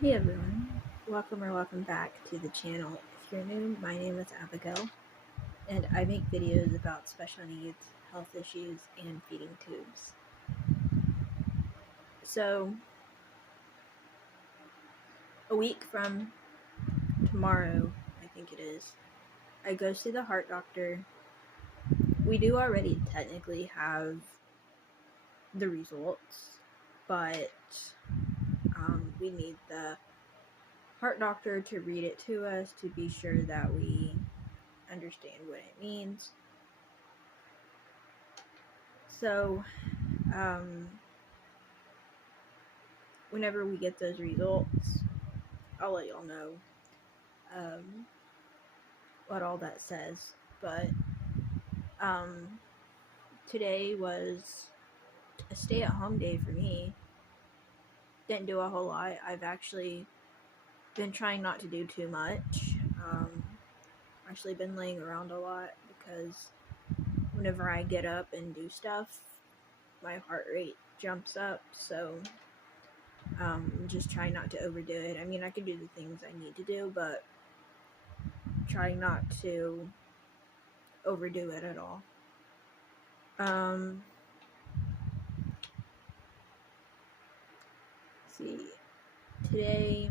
Hey everyone, welcome back to the channel. If you're new, my name is Abigail, and I make videos about special needs, health issues, and feeding tubes. So, a week from tomorrow, I think it is, I go see the heart doctor. We do already technically have the results, but we need the heart doctor to read it to us to be sure that we understand what it means. So, whenever we get those results, I'll let y'all know what all that says. But today was a stay-at-home day for me. Didn't do a whole lot. I've actually been trying not to do too much. Actually been laying around a lot because whenever I get up and do stuff, my heart rate jumps up. So just trying not to overdo it. I mean, I can do the things I need to do, but trying not to overdo it at all. See, today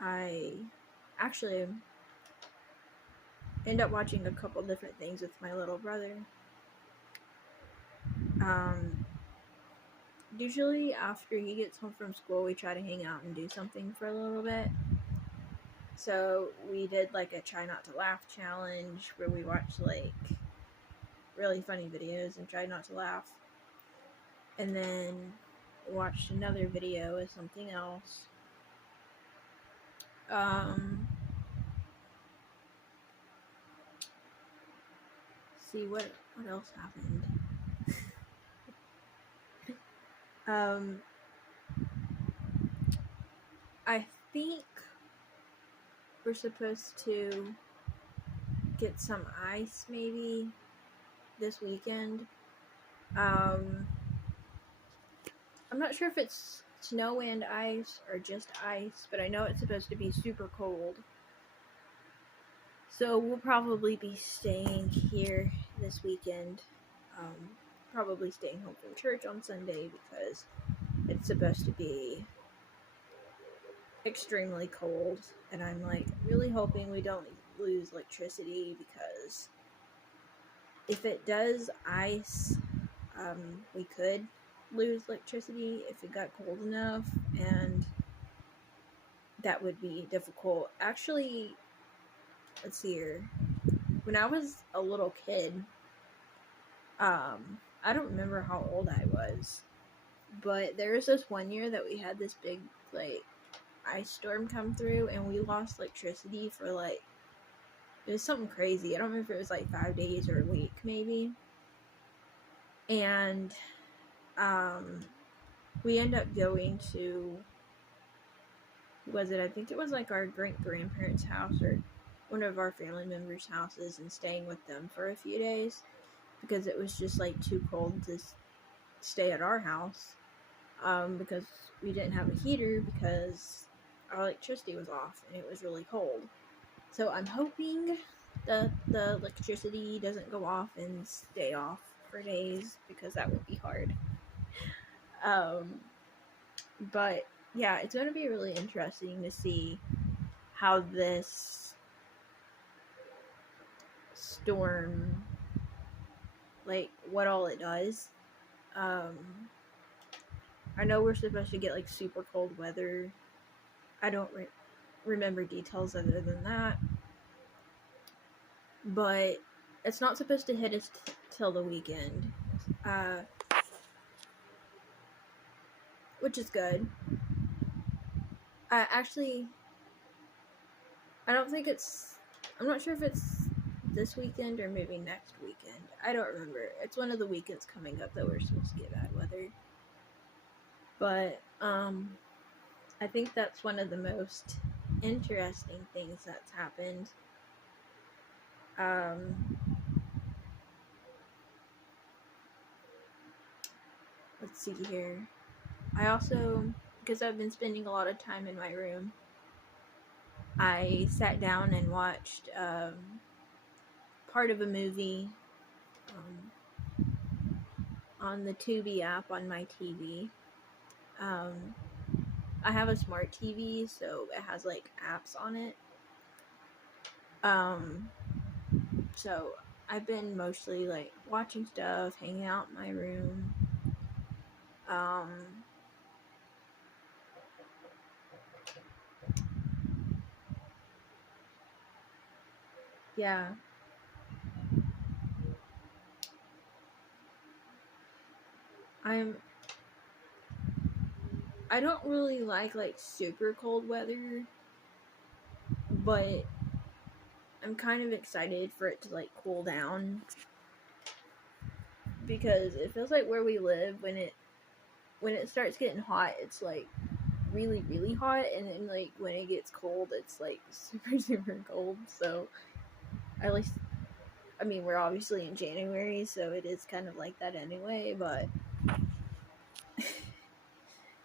I actually end up watching a couple different things with my little brother. Usually after he gets home from school, we try to hang out and do something for a little bit. So we did like a try not to laugh challenge where we watched like really funny videos and tried not to laugh. And then watched another video of something else. See what else happened. I think we're supposed to get some ice maybe this weekend. I'm not sure if it's snow and ice or just ice, but I know it's supposed to be super cold. So we'll probably be staying here this weekend. Probably staying home from church on Sunday because it's supposed to be extremely cold, and I'm like really hoping we don't lose electricity, because if it does ice, we could lose electricity if it got cold enough, and that would be difficult. Actually, let's see here. When I was a little kid, I don't remember how old I was, but there was this one year that we had this big ice storm come through, and we lost electricity for it was something crazy. I don't remember if it was 5 days or a week maybe. And we end up going to, I think it was our great grandparents' house or one of our family members' houses, and staying with them for a few days because it was just too cold to stay at our house, because we didn't have a heater because our electricity was off and it was really cold. So I'm hoping that the electricity doesn't go off and stay off for days, because that would be hard. But yeah, it's going to be really interesting to see how this storm, what all it does. I know we're supposed to get super cold weather. I don't remember details other than that, but it's not supposed to hit us till the weekend, which is good. I'm not sure if it's this weekend or maybe next weekend. I don't remember. It's one of the weekends coming up that we're supposed to get bad weather. But I think that's one of the most interesting things that's happened. Let's see here. I also because I've been spending a lot of time in my room, I sat down and watched part of a movie on the Tubi app on my TV. I have a smart TV, so it has like apps on it. So I've been mostly like watching stuff, hanging out in my room. Yeah. I don't really like super cold weather, but I'm kind of excited for it to like cool down, because it feels like where we live, when it starts getting hot, it's like really really hot, and then like when it gets cold, it's like super super cold. So at least, I mean, we're obviously in January, so it is kind of like that anyway, but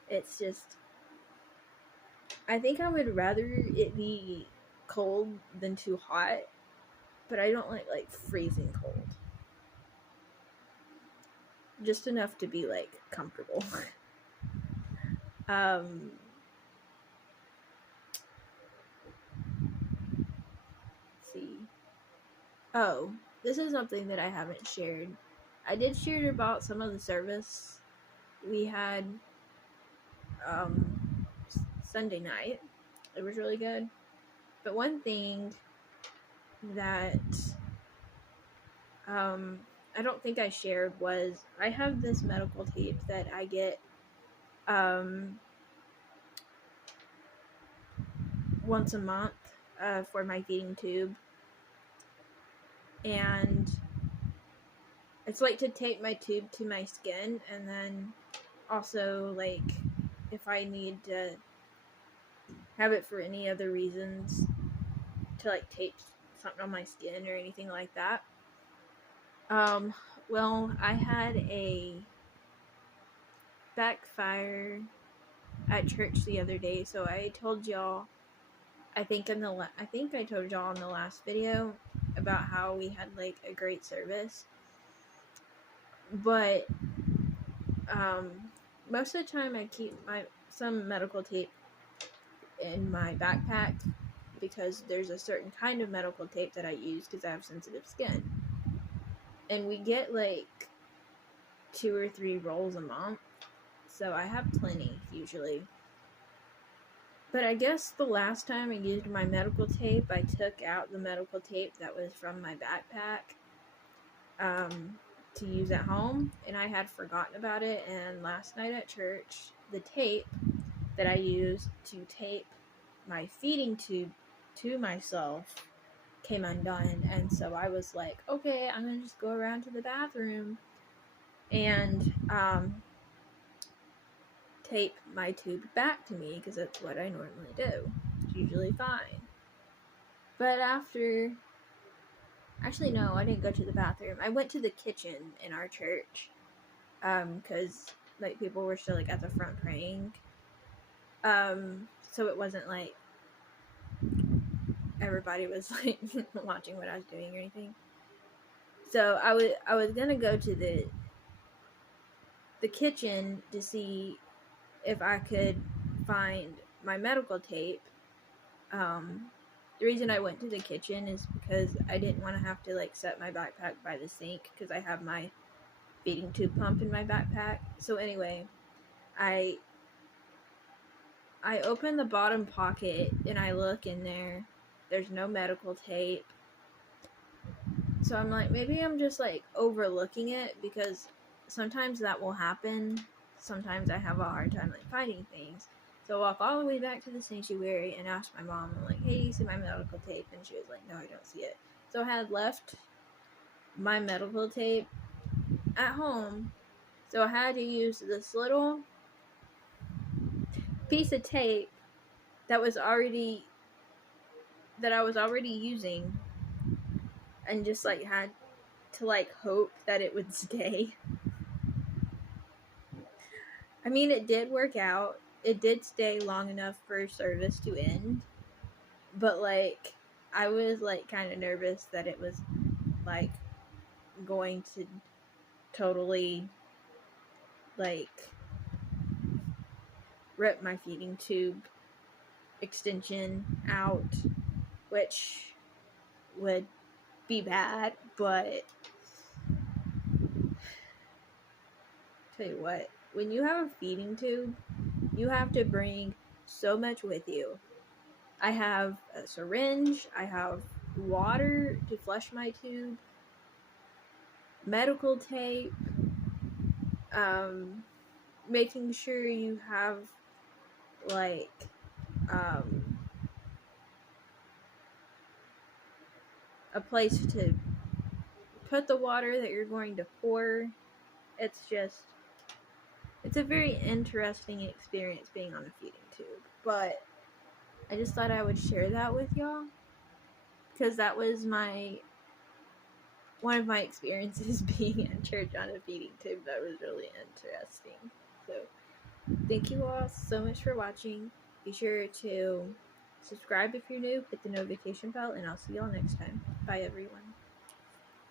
it's just, I think I would rather it be cold than too hot, but I don't like freezing cold. Just enough to be like comfortable. Let's see. Oh, this is something that I haven't shared. I did share about some of the service we had Sunday night. It was really good. But one thing that I don't think I shared was, I have this medical tape that I get once a month for my feeding tube. And it's like to tape my tube to my skin, and then also like if I need to have it for any other reasons, to like tape something on my skin or anything like that. Well, I had a backfire at church the other day, so I told y'all, I think I told y'all in the last video about how we had like a great service. But most of the time I keep some medical tape in my backpack, because there's a certain kind of medical tape that I use because I have sensitive skin. And we get like 2 or 3 rolls a month, so I have plenty usually. But I guess the last time I used my medical tape, I took out the medical tape that was from my backpack to use at home, and I had forgotten about it. And last night at church, the tape that I used to tape my feeding tube to myself came undone, and so I was like, okay, I'm gonna just go around to the bathroom and tape my tube back to me, because that's what I normally do. It's usually fine. But actually no, I didn't go to the bathroom. I went to the kitchen in our church, because like people were still like at the front praying, so it wasn't like everybody was like watching what I was doing or anything. So I was gonna go to the kitchen to see if I could find my medical tape. The reason I went to the kitchen is because I didn't want to have to like set my backpack by the sink, because I have my feeding tube pump in my backpack. So anyway, I open the bottom pocket and I look in there. There's no medical tape. So I'm like, maybe I'm just like overlooking it, because sometimes that will happen. Sometimes I have a hard time like finding things. So I walk all the way back to the sanctuary and ask my mom, I'm like, hey, you see my medical tape? And she was like, no, I don't see it. So I had left my medical tape at home. So I had to use this little piece of tape that I was already using, and just like had to like hope that it would stay. I mean, it did work out. it did stay long enough for service to end, but like I was like kind of nervous that it was like going to totally like rip my feeding tube extension out, which would be bad, but tell you what, when you have a feeding tube, you have to bring so much with you. I have a syringe, I have water to flush my tube, medical tape, making sure you have like a place to put the water that you're going to pour. It's a very interesting experience being on a feeding tube, but I just thought I would share that with y'all because that was one of my experiences being in church on a feeding tube. That was really interesting. So thank you all so much for watching. Be sure to subscribe if you're new, hit the notification bell, and I'll see y'all next time. Bye everyone.